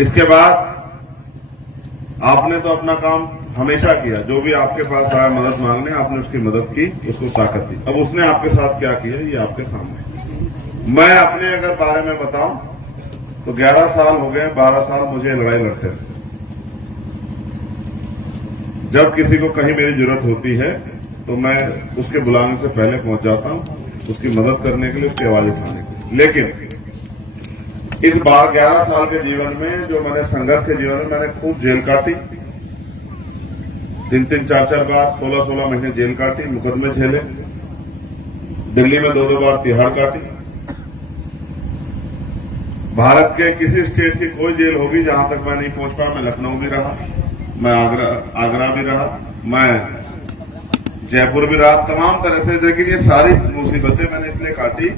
इसके बाद आपने तो अपना काम हमेशा किया, जो भी आपके पास आया मदद मांगने आपने उसकी मदद की, उसको ताकत दी। अब उसने आपके साथ क्या किया ये आपके सामने। मैं अपने अगर बारे में बताऊं तो 11 साल हो गए, 12 साल मुझे लड़ाई लड़ते थे। जब किसी को कहीं मेरी जरूरत होती है तो मैं उसके बुलाने से पहले पहुंच जाता हूं, उसकी मदद करने के लिए, उसकी आवाज उठाने के लिए। लेकिन इस बार 11 साल के जीवन में जो मैंने संघर्ष के जीवन में मैंने खूब जेल काटी, 3-3, 4-4 बार 16-16 महीने जेल काटी, मुकदमे झेले, दिल्ली में 2-2 बार तिहाड़ काटी। भारत के किसी स्टेट की कोई जेल होगी जहां तक मैं नहीं पहुंच पाया। मैं लखनऊ भी रहा, मैं आगरा भी रहा, मैं जयपुर भी रहा, तमाम तरह से। लेकिन ये सारी मुसीबतें मैंने इसलिए काटी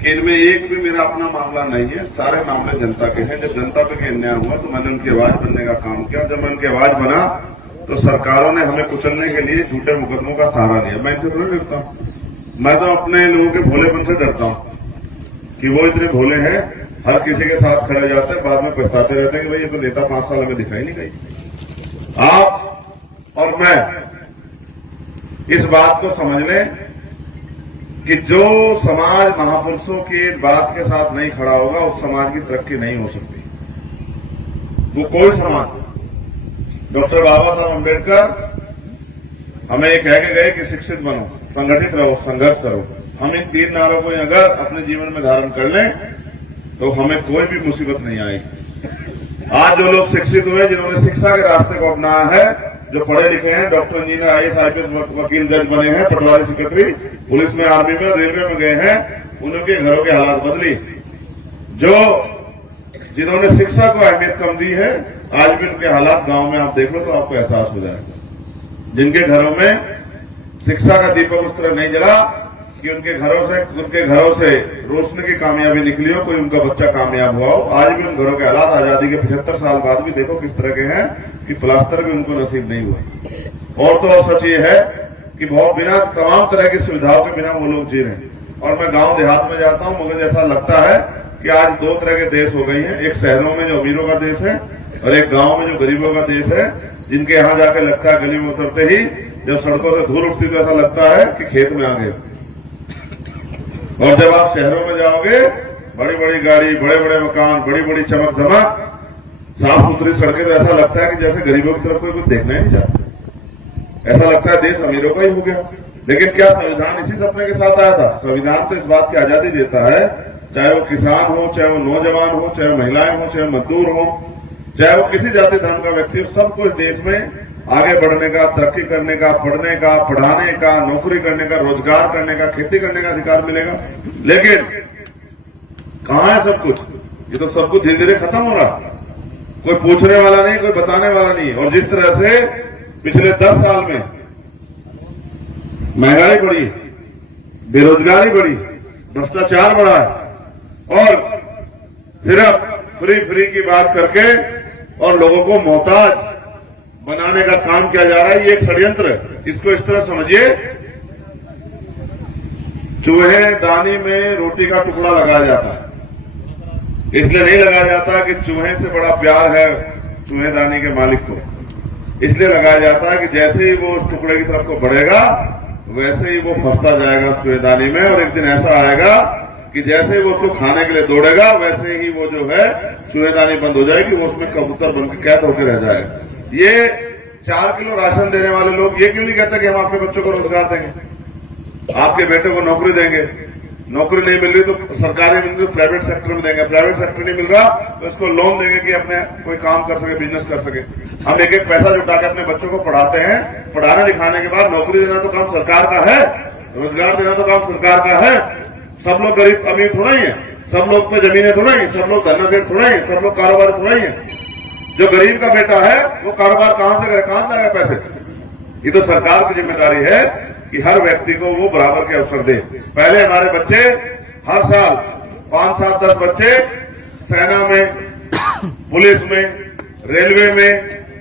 कि इनमें एक भी मेरा अपना मामला नहीं है, सारे मामले जनता के हैं। जब जनता पे अन्याय हुआ तो मैंने उनकी आवाज बनने का काम किया। जब मैं उनकी आवाज बना तो सरकारों ने हमें कुचलने के लिए झूठे मुकदमों का सहारा लिया। मैं इनसे थोड़ी डरता हूं, मैं तो अपने लोगों के भोलेपन से डरता हूं कि वो इतने भोले हैं, हर किसी के साथ खड़े जाते हैं, बाद में पछताते रहते हैं कि भाई ये तो नेता 5 साल हमें दिखाई नहीं गई। आप और मैं इस बात को समझ लें कि जो समाज महापुरुषों की बात के साथ नहीं खड़ा होगा उस समाज की तरक्की नहीं हो सकती। वो कोई समाज, डॉक्टर बाबा साहब अम्बेडकर हमें ये कह के गए कि शिक्षित बनो, संगठित रहो, संघर्ष करो। हम इन 3 नारों को अगर अपने जीवन में धारण कर लें तो हमें कोई भी मुसीबत नहीं आएगी। आज जो लोग शिक्षित हुए, जिन्होंने शिक्षा के रास्ते को अपनाया है, जो पढ़े लिखे हैं, डॉक्टर, इंजीनियर, IAS, IPS, वकील, जज बने हैं, पटवारी, सेक्रेटरी, पुलिस में, आर्मी में, रेलवे में गए हैं, उनके घरों के हालात बदली। जो जिन्होंने शिक्षा को अहमियत कम दी है, आज भी उनके हालात गांव में आप देख लो तो आपको एहसास हो जाएगा। जिनके घरों में शिक्षा का दीपक उस तरह नहीं जला कि उनके घरों से रोशनी की कामयाबी निकली हो, कोई उनका बच्चा कामयाब हुआ हो, आज भी उन घरों के हालात आजादी के 75 साल बाद भी देखो किस तरह के हैं कि प्लास्टर भी उनको नसीब नहीं हुआ। और तो और सच ये है कि बहुत बिना तमाम तरह की सुविधाओं के बिना वो लोग जी रहे हैं। और मैं गांव देहात में जाता हूं, मुझे ऐसा लगता है कि आज 2 तरह के देश हो गई हैं। एक शहरों में जो अमीरों का देश है और एक गांव में जो गरीबों का देश है, जिनके यहां जाकर लगता है गली में उतरते ही जब सड़कों से धूल उठती तो ऐसा लगता है कि खेत में आ गए। और जब आप शहरों में जाओगे, बड़ी बड़ी गाड़ी, बड़े बड़े मकान, बड़ी बड़ी चमक धमक, साफ सुथरी सड़कें, तो ऐसा लगता है कि जैसे गरीबों की तरफ कोई कुछ देखना ही नहीं चाहता। ऐसा लगता है देश अमीरों का ही हो गया। लेकिन क्या संविधान इसी सपने के साथ आया था? संविधान तो इस बात की आजादी देता है, चाहे वो किसान हो, चाहे वो नौजवान हो, चाहे महिलाएं हो, चाहे मजदूर हो, चाहे वो किसी जाति धर्म का व्यक्ति हो, सबको इस देश में आगे बढ़ने का, तरक्की करने का, पढ़ने का, पढ़ाने का, नौकरी करने का, रोजगार करने का, खेती करने का अधिकार मिलेगा। लेकिन कहां है सब कुछ? ये तो सब कुछ धीरे धीरे खत्म हो रहा। कोई पूछने वाला नहीं, कोई बताने वाला नहीं। और जिस तरह से पिछले 10 साल में महंगाई बढ़ी, बेरोजगारी बढ़ी, भ्रष्टाचार बढ़ा है और सिर्फ फ्री की बात करके और लोगों को मोहताज बनाने का काम किया जा रहा है, ये एक षड्यंत्र है। इसको इस तरह समझिए, चूहेदानी में रोटी का टुकड़ा लगाया जाता है। इसलिए नहीं लगाया जाता कि चूहे से बड़ा प्यार है चूहेदानी के मालिक को, इसलिए लगाया जाता है कि जैसे ही वो उस टुकड़े की तरफ को बढ़ेगा वैसे ही वो फंसता जाएगा चूहेदानी में, और एक दिन ऐसा आएगा कि जैसे ही वो उसको खाने के लिए दौड़ेगा वैसे ही वो जो है चूहेदानी बंद हो जाएगी, वो उसमें कबूतर बनकर कैद होकर रह जाएगा। ये 4 किलो राशन देने वाले लोग ये क्यों नहीं कहते कि हम आपके बच्चों को रोजगार देंगे, आपके बेटे को नौकरी देंगे? नौकरी नहीं मिल रही तो सरकारी मिल रही तो प्राइवेट सेक्टर में देंगे, प्राइवेट सेक्टर नहीं मिल रहा तो इसको लोन देंगे कि अपने कोई काम कर सके, बिजनेस कर सके। हम एक एक पैसा जुटा के अपने बच्चों को पढ़ाते हैं, पढ़ाने लिखाने के बाद नौकरी देना तो काम सरकार का है, रोजगार देना तो काम सरकार का है। सब लोग गरीब अमीर थोड़ा ही है, सब लोग पे जमीनें थोड़ा ही, सब लोग धनाधीन थोड़ा ही, सब लोग कारोबार थोड़ा ही है। जो गरीब का बेटा है वो कारोबार कहां से करे, कहां से आएगा पैसे? ये तो सरकार की जिम्मेदारी है कि हर व्यक्ति को वो बराबर के अवसर दे। पहले हमारे बच्चे हर साल 5, 7, 10 बच्चे सेना में, पुलिस में, रेलवे में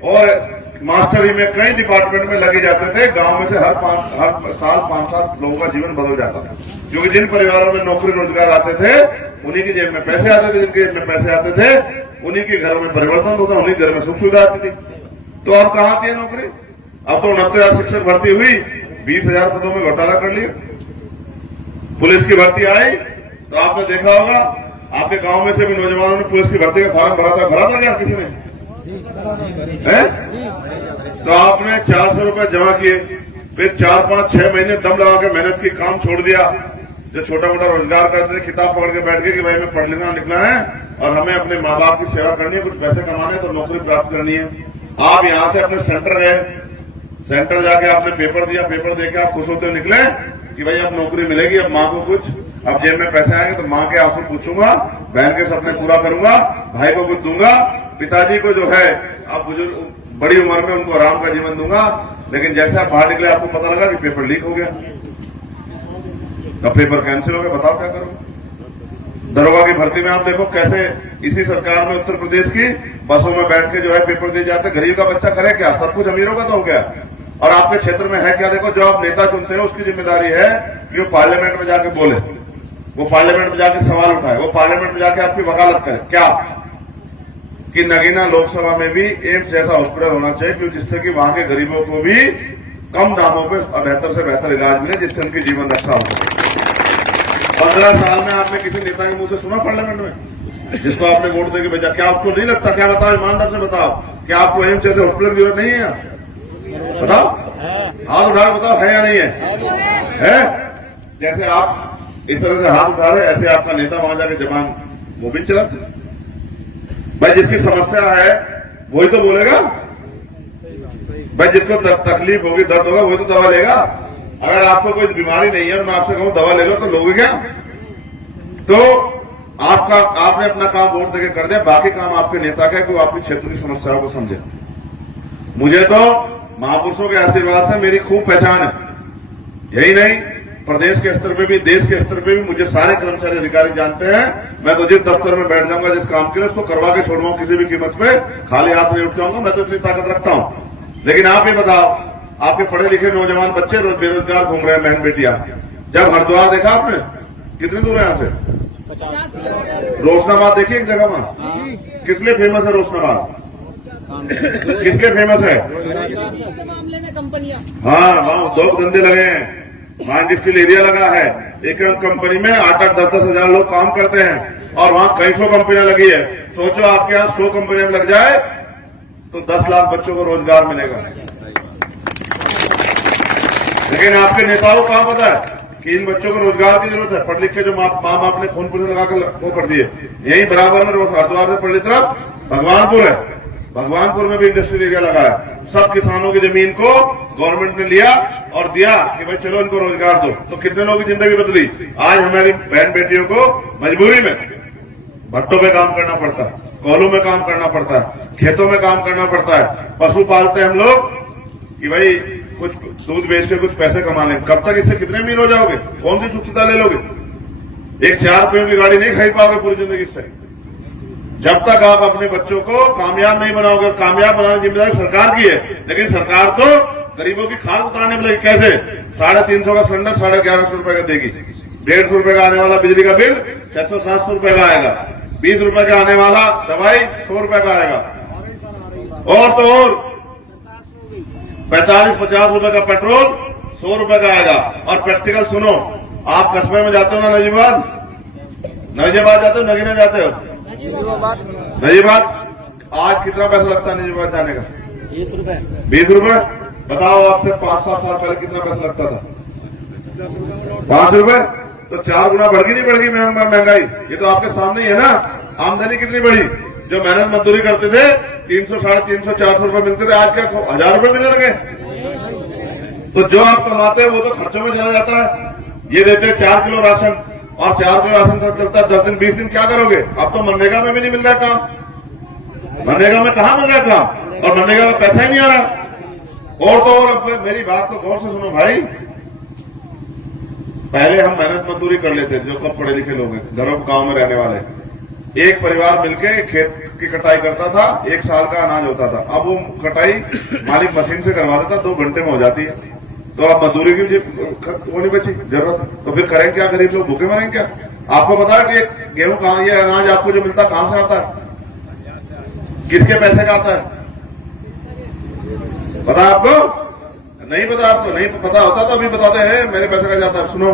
और मास्टरी में, कई डिपार्टमेंट में लगे जाते थे। गांव में से हर साल 5-7 लोगों का जीवन बदल जाता था, क्योंकि जिन परिवारों में नौकरी रोजगार आते थे उन्हीं की जेब में पैसे आते थे, जिनके जेब में पैसे आते थे उन्हीं के घर में परिवर्तन होता, उन्हीं घर में सुख सुविधा आती थी। तो अब कहाँ थी नौकरी? अब तो 69,000 शिक्षक भर्ती हुई, 20,000 पदों में घोटाला कर लिया। पुलिस की भर्ती आई तो आपने देखा होगा, आपके गांव में से भी नौजवानों ने पुलिस की भर्ती का फॉर्म भरा था क्या किसी ने? है? तो आपने 400 रुपए जमा किए, फिर 4, 5, 6 महीने दम लगा के मेहनत की, काम छोड़ दिया। जो छोटा मोटा रोजगार करते थे, किताब पकड़ के बैठ गए कि भाई मैं पढ़ लिखना है और हमें अपने माँ बाप की सेवा करनी है, कुछ पैसे कमाने तो नौकरी प्राप्त करनी है। आप यहां से अपने सेंटर गए, सेंटर जाके आपने पेपर दिया, पेपर देके आप खुश होते निकले कि भाई अब नौकरी मिलेगी, अब माँ को कुछ, अब जेब में पैसे आएंगे तो माँ के आंसू पूछूंगा, बहन के सपने पूरा करूंगा, भाई को कुछ दूंगा, पिताजी को जो है अब बुजुर्ग बड़ी उम्र में उनको आराम का जीवन दूंगा। लेकिन जैसे आप बाहर निकले आपको पता लगा कि पेपर लीक हो गया, तब पेपर कैंसिल हो गया, बताओ क्या करोगे? दरोगा की भर्ती में आप देखो कैसे इसी सरकार में उत्तर प्रदेश की बसों में बैठ के जो है पेपर दिए जाते, गरीब का बच्चा करे क्या? सब कुछ अमीरों का तो हो गया। और आपके क्षेत्र में है क्या? देखो, जो आप नेता चुनते हैं उसकी जिम्मेदारी है कि वो पार्लियामेंट में जाके बोले, वो पार्लियामेंट में जाके सवाल उठाए, वो पार्लियामेंट में जाके आपकी वकालत करे। क्या कि नगीना लोकसभा में भी एम्स जैसा हॉस्पिटल होना चाहिए, क्योंकि जिससे कि वहां के गरीबों को भी कम दामों पर बेहतर से बेहतर इलाज मिले, जिससे उनकी जीवन रक्षा हो सके। 15 साल में आपने किसी नेता के मुंह से सुना पार्लियामेंट में, जिसको आपने वोट देके भेजा? क्या आपको नहीं लगता? क्या बताओ, ईमानदार से बताओ, क्या आपको एम्स जैसे हॉस्पिटल की जरूरत नहीं है? बताओ, हाथ उठा बताओ, है या नहीं है? जैसे आप इस तरह से हाथ उठा रहे, ऐसे आपका नेता वहां जाके जबान मोबिल चलाते। भाई जिसकी समस्या है वही तो बोलेगा, भाई जिसको तकलीफ होगी, दर्द होगा, वही तो दवा लेगा। अगर आपको कोई बीमारी नहीं है और मैं आपसे कहूं दवा ले लो तो लोगे क्या? तो आपने अपना काम वोट देकर कर दिया, बाकी काम आपके नेता का है कि वो आपके क्षेत्र की समस्याओं को समझे। मुझे तो महापुरुषों के आशीर्वाद से मेरी खूब पहचान है। यही नहीं, प्रदेश के स्तर पे भी, देश के स्तर पे भी मुझे सारे कर्मचारी अधिकारी जानते हैं। मैं तो जिस दफ्तर में बैठ जाऊंगा, जिस काम के लिए, उसको करवा के छोड़ूंगा किसी भी कीमत पे, खाली हाथ नहीं उठ जाऊंगा। मैं तो इतनी ताकत रखता हूं। लेकिन आप ये बताओ, आपके पढ़े लिखे नौजवान बच्चे बेरोजगार घूम रहे हैं, बहन बेटियां। जब हरिद्वार देखा आपने, कितनी दूर है यहाँ से? रोशनाबाद देखिए एक जगह वहां, किस लिए फेमस है रोशनाबाद? किसके फेमस है? मामले में कंपनियां, हाँ, वहां उद्योग धंधे लगे हैं, वहां इंडस्ट्रियल एरिया लगा है। एक कंपनी में 8-8, 10-10 हजार लोग काम करते हैं और वहां कई सौ कंपनियां लगी है। सोचो आपके यहाँ 100 कंपनियां लग जाए तो 10 लाख बच्चों को रोजगार मिलेगा। लेकिन आपके नेताओं को कहाँ पता है कि इन बच्चों को रोजगार की जरूरत है? पढ़ लिख के जो माँ बाप ने खून पुलिस लगाकर वो कर दिए। यही बराबर में हरिद्वार से पढ़ तरफ भगवानपुर है, भगवानपुर में भी इंडस्ट्रियल एरिया लगा है। सब किसानों की जमीन को गवर्नमेंट ने लिया और दिया कि भाई चलो इनको रोजगार दो। तो कितने लोगों की जिंदगी बदली। आज हमारी बहन बेटियों को मजबूरी में भट्टों पे काम करना पड़ता है, कोलों में काम करना पड़ता है, खेतों में काम करना पड़ता है। पशु पालते हैं हम लोग कि भाई कुछ दूध बेच के कुछ पैसे कमा लें। कब तक इससे कितने अमीर हो जाओगे? कौन सी सुविधा ले लोगे? एक 4 रुपयों की गाड़ी नहीं खरीद पाओगे पूरी जिंदगी से, जब तक आप अपने बच्चों को कामयाब नहीं बनाओगे। कामयाब बनाने की जिम्मेदारी सरकार की है, लेकिन सरकार तो गरीबों की खाल उतारने में लगी। कैसे? 350 का सिलेंडर 1150 रुपए का देगी, 150 रुपए का आने वाला बिजली का बिल 600-700 रुपए का आएगा, 20 रुपए का आने वाला दवाई 100 रुपए का आएगा, और तो और 45-50 रुपए का पेट्रोल 100 रुपए का आएगा। और प्रैक्टिकल सुनो, आप कस्बे में जाते हो ना, नजीबाद जाते हो, नगीना जाते हो, नजीबाद आज कितना पैसा लगता है नजीबाद जाने का? 20 रुपए। बताओ आपसे 5-7 साल पहले कितना पैसा लगता था? 5 रुपए। तो 4 गुना बढ़ गई नहीं बढ़ गई महंगाई? ये तो आपके सामने ही है ना। आमदनी कितनी बढ़ी? जो मेहनत मजदूरी करते थे 300, 350, 400 रुपए मिलते थे, आज क्या 1000 रुपए मिलने लगे? तो जो आप कमाते हैं वो तो खर्चों में चला जाता है। ये देते 4 किलो राशन, और 4 किलो राशन तक चलता है 10 दिन 20 दिन, क्या करोगे? अब तो मनरेगा में भी नहीं मिल रहा काम। मनरेगा में कहां मिल रहा काम? और मनरेगा में पैसा ही नहीं आ रहा। और तो और मेरी बात को गौर से सुनो भाई, पहले हम मेहनत मजदूरी कर लेते, जो कब पढ़े लिखे लोग हैं, घरों गांव में रहने वाले, एक परिवार मिलके खेत की कटाई करता था, 1 साल का अनाज होता था। अब वो कटाई मालिक मशीन से करवा देता, 2 घंटे में हो जाती है। तो अब मजदूरी की वो नहीं बची जरूरत, तो फिर करें क्या? गरीब लोग भूखे मरेंगे क्या? आपको पता है कि गेहूं कहां, ये अनाज आपको जो मिलता कहां से आता है? किसके पैसे का आता है? पता आपको? नहीं पता आपको? नहीं पता होता तो अभी बताते हैं मेरे पैसे का जाता है। सुनो,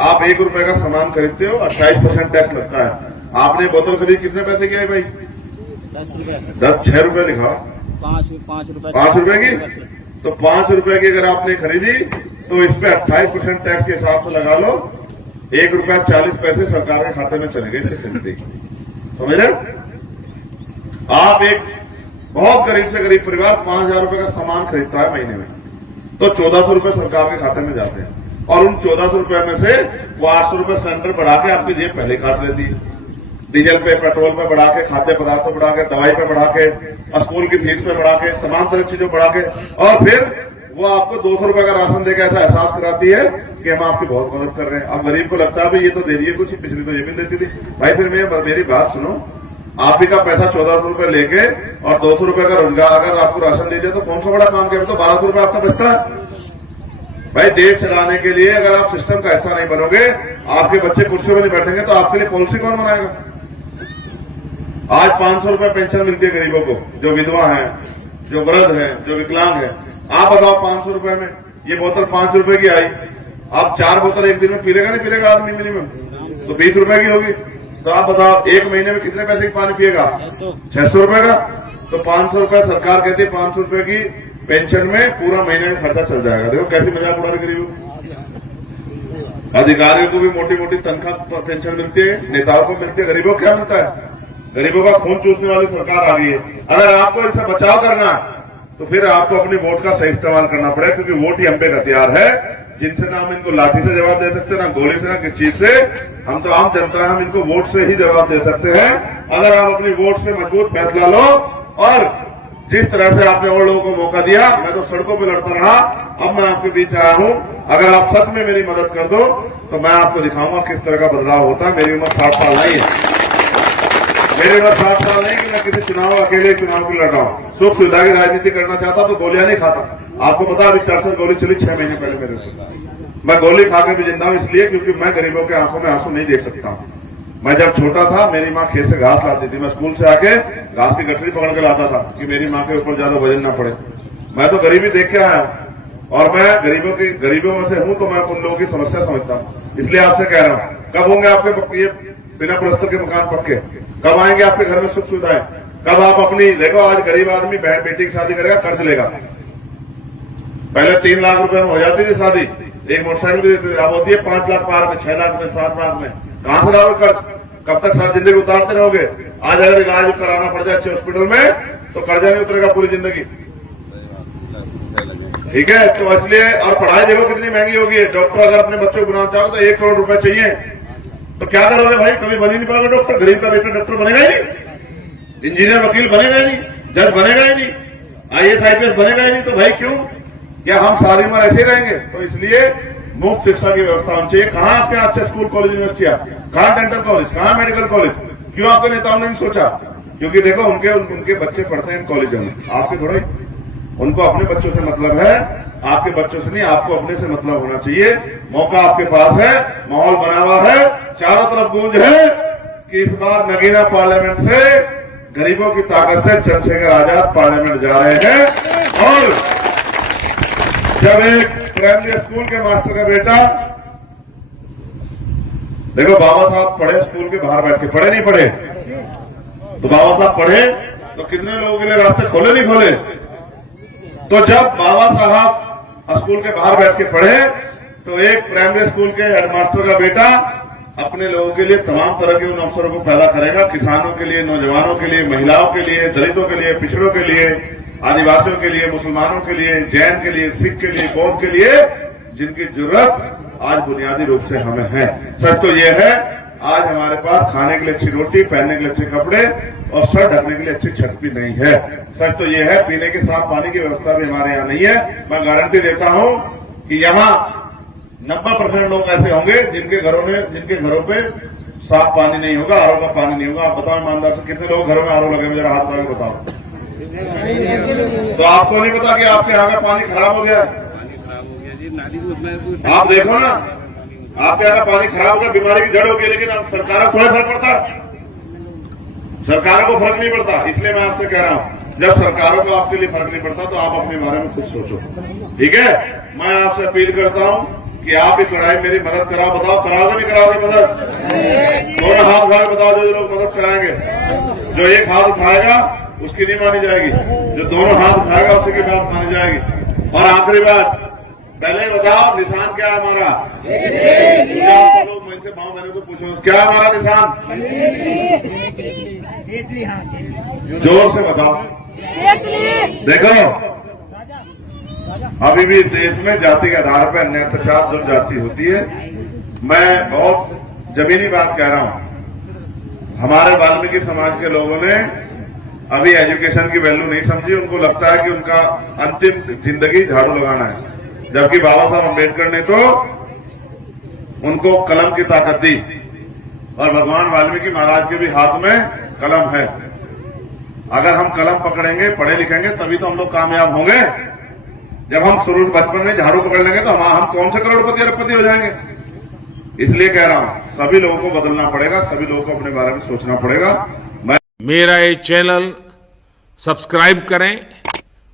आप 1 रुपए का सामान खरीदते हो, 28% टैक्स लगता है। आपने बोतल खरीदी कितने पैसे की है भाई? 10 रुपए। 6 रुपए लिखा। 5 रुपए। 5 रुपए की? तो 5 रुपए की अगर आपने खरीदी तो इस पे 28% टैक्स के हिसाब से लगा लो, 1 रुपया 40 पैसे सरकार के खाते में चले गए इससे खरीदी। समझ रहे? आप एक बहुत गरीब से गरीब परिवार 5,000 रुपए का सामान खरीदता है महीने में, तो 1400 रुपए सरकार के खाते में जाते हैं, और उन 1400 रुपए में से वो 800 रुपए सिलेंडर बढ़ा के आपकी जेब पहले काट लेती है। डीजल पे, पेट्रोल पे बढ़ा के, खाद्य पदार्थों बढ़ा के, दवाई पे बढ़ा के, स्कूल की फीस पे बढ़ा के, तमाम तरह चीजों बढ़ा के, और फिर वो आपको 200 रुपए का राशन देकर ऐसा एहसास कराती है कि हम आपकी बहुत मदद कर रहे हैं। अब गरीब को लगता है भाई ये तो दे रही है कुछ, पिछली तो ये भी देती थी। भाई फिर मेरी बात सुनो, आप ही का पैसा 1400 रुपए लेके और 200 रुपए का रोजगार अगर आपको राशन दे दिया तो कौन सा बड़ा काम किया? तो 1200 रुपए आपका बचता है। भाई देश चलाने के लिए अगर आप सिस्टम का हिस्सा नहीं बनोगे, आपके बच्चे कुर्सियों में नहीं बैठेंगे, तो आपके लिए पॉलिसी कौन बनाएगा? आज 500 रुपए पेंशन मिलती है गरीबों को, जो विधवा है, जो वृद्ध है, जो विकलांग है। आप बताओ 500 रुपए में ये बोतल 5 रुपए की आई, आप 4 बोतल एक दिन में पी लेगा नहीं पीलेगा आदमी मिनिमम? तो 20 रुपए की होगी। तो आप बताओ एक महीने में कितने पैसे की पानी पिएगा? 600 रुपए का। तो 500 रुपए सरकार कहती है 500 रुपए की पेंशन में पूरा महीने में खर्चा चल जाएगा। देखो कैसी मजाक उड़ा रही गरीबों। अधिकारियों को भी मोटी मोटी तनख्वाह पेंशन मिलती है, नेताओं को मिलती है, गरीबों को क्या मिलता है? गरीबों का खून चूसने वाली सरकार आ गई है। अगर आपको इससे बचाव करना है तो फिर आपको अपनी वोट का सही इस्तेमाल करना पड़ेगा, क्योंकि वोट ही हम पे हथियार है, जिनसे ना हम इनको लाठी से जवाब दे सकते, ना गोली से, ना किस चीज से। हम तो आम जनता है, हम इनको वोट से ही जवाब दे सकते हैं। अगर आप अपनी वोट से मजबूत फैसला लो, और जिस तरह से आपने और लोगों को मौका दिया, मैं तो सड़कों पर लड़ता रहा, अब मैं आपके बीच आया हूं। अगर आप सच में मेरी मदद कर दो तो मैं आपको दिखाऊंगा किस तरह का बदलाव होता है। मेरी उम्र 60 साल नहीं है, मेरे पास 7 साल नहीं कि मैं किसी चुनाव अकेले चुनाव की लड़ रहा हूं। सुख सुविधा की राजनीति करना चाहता तो गोलियां नहीं खाता। आपको पता अभी 400 गोली चली 6 महीने पहले मेरे से। मैं गोली खा के भी जिंदा हूं इसलिए क्योंकि मैं गरीबों के आंखों में आंसू नहीं देख सकता हूं। मैं जब छोटा था मेरी माँ खेत से घास लाती थी, मैं स्कूल से आके घास की गठरी पकड़ के लाता था कि मेरी माँ के ऊपर ज्यादा वजन ना पड़े। मैं तो गरीबी देख के आया हूं, और मैं गरीबों में से हूं, तो मैं उन लोगों की समस्या समझता हूं। इसलिए आपसे कह रहा हूं, कब होंगे आपके ये बिना प्लस्तर के मकान पक्के? कब आएंगे आपके घर में सुख सुविधाएं? कब आप अपनी, देखो आज गरीब आदमी बहन बेटी की शादी करेगा, कर्ज लेगा। पहले 3 लाख रुपए में हो जाती थी शादी, एक मोटरसाइकिल अब होती है 5 लाख पार में, 6 लाख में, 7 लाख में। कहां से लाओगे कर्ज? कब तक सारी जिंदगी उतारते रहोगे? आज अगर इलाज कराना पड़ जाए अच्छे हॉस्पिटल में तो कर्जा नहीं उतरेगा पूरी जिंदगी। ठीक है, तो इसलिए, और पढ़ाई देखो कितनी महंगी होगी। डॉक्टर अगर अपने बच्चों को बनाना चाहो तो 1 करोड़ रुपए चाहिए, तो क्या करोगे भाई? कभी बन ही नहीं पाएगा डॉक्टर। गरीब का बेटा डॉक्टर बनेगा ही नहीं, इंजीनियर वकील बनेगा ही नहीं, जज बनेगा ही नहीं, IAS IPS बनेगा ही नहीं। तो भाई क्यों? क्या हम सारी उम्र ऐसे ही रहेंगे? तो इसलिए मुफ्त शिक्षा की व्यवस्था होनी चाहिए। कहां आपके अच्छे स्कूल कॉलेज यूनिवर्सिटियां, कहां डेंटल कॉलेज, कहां मेडिकल कॉलेज? क्यों आपके नेताओं ने नहीं सोचा? क्योंकि देखो उनके बच्चे पढ़ते हैं इन कॉलेजों में, आपके थोड़ा ही। उनको अपने बच्चों से मतलब है, आपके बच्चों से नहीं, आपको अपने से मतलब होना चाहिए। मौका आपके पास है, माहौल बना हुआ है, चारों तरफ गूंज है कि इस बार नगीना पार्लियामेंट से गरीबों की ताकत से चंद्रशेखर आजाद पार्लियामेंट जा रहे हैं। और जब एक प्राइमरी स्कूल के मास्टर का बेटा, देखो बाबा साहब पढ़े स्कूल के बाहर बैठ के, पढ़े नहीं पढ़े? तो बाबा साहब पढ़े तो कितने लोगों के लिए रास्ते खोले नहीं खोले? तो जब बाबा साहब स्कूल के बाहर बैठ के पढ़े तो एक प्राइमरी स्कूल के हेडमास्टर का बेटा अपने लोगों के लिए तमाम तरह के उन अवसरों को पैदा करेगा, किसानों के लिए, नौजवानों के लिए, महिलाओं के लिए, दलितों के लिए, पिछड़ों के लिए, आदिवासियों के लिए, मुसलमानों के लिए, जैन के लिए, सिख के लिए, बौद्ध के लिए, जिनकी जरूरत आज बुनियादी रूप से हमें है। सच तो यह है, आज हमारे पास खाने के लिए अच्छी रोटी, पहनने के लिए अच्छे कपड़े और सर ढकने के लिए अच्छी छत भी नहीं है। सच तो यह है, पीने के साफ पानी की व्यवस्था भी हमारे यहाँ नहीं है। मैं गारंटी देता हूं कि यहाँ 90% लोग ऐसे होंगे जिनके घरों पे साफ पानी नहीं होगा, आरओ का पानी नहीं होगा। आप बताओ ईमानदार से, कितने लोग घरों में आरओ लगे? जरा हाथ लगा बताओ। तो आपको नहीं पता कि आपके यहाँ का पानी खराब हो गया? आप देखो ना, आपके यहाँ का पानी खराब हो गया, बीमारी की जड़ हो गई, लेकिन अब सरकार को थोड़ा फर्क पड़ता। सरकारों को फर्क नहीं पड़ता। इसलिए मैं आपसे कह रहा हूं, जब सरकारों को आपके लिए फर्क नहीं पड़ता तो आप अपने बारे में कुछ सोचो, ठीक है। मैं आपसे अपील करता हूं कि आप इस लड़ाई में मेरी मदद कराओ। बताओ कराओगे नहीं कराओगे मदद? दोनों हाथ उठा के बताओ जो लोग मदद कराएंगे। जो एक हाथ उठाएगा उसकी नहीं मानी जाएगी, जो दोनों हाथ उठाएगा उसकी बात मानी जाएगी। और आखिरी बात, पहले बताओ निशान क्या है हमारा? लोग मुझसे भाव मैंने तो पूछो क्या है हमारा निशान? जोर से बताओ। देखो, अभी भी देश में जाति के आधार पर अन्याय अत्याचार दुर्जाति होती है। मैं बहुत जमीनी बात कह रहा हूं। हमारे वाल्मीकि समाज के लोगों ने अभी एजुकेशन की वैल्यू नहीं समझी। उनको लगता है कि उनका अंतिम जिंदगी झाड़ू लगाना है, जबकि बाबा साहब अम्बेडकर ने तो उनको कलम की ताकत दी। और भगवान वाल्मीकि महाराज के भी हाथ में कलम है। अगर हम कलम पकड़ेंगे, पढ़े लिखेंगे, तभी तो हम लोग कामयाब होंगे। जब हम शुरू बचपन में झाड़ू पकड़ लेंगे तो हम कौन से करोड़पति अरबपति हो जाएंगे। इसलिए कह रहा हूं, सभी लोगों को बदलना पड़ेगा, सभी लोगों को अपने बारे में सोचना पड़ेगा। मेरा ये चैनल सब्सक्राइब करें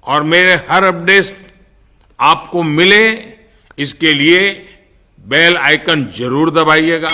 और मेरे हर अपडेट आपको मिले, इसके लिए बेल आइकन जरूर दबाइएगा।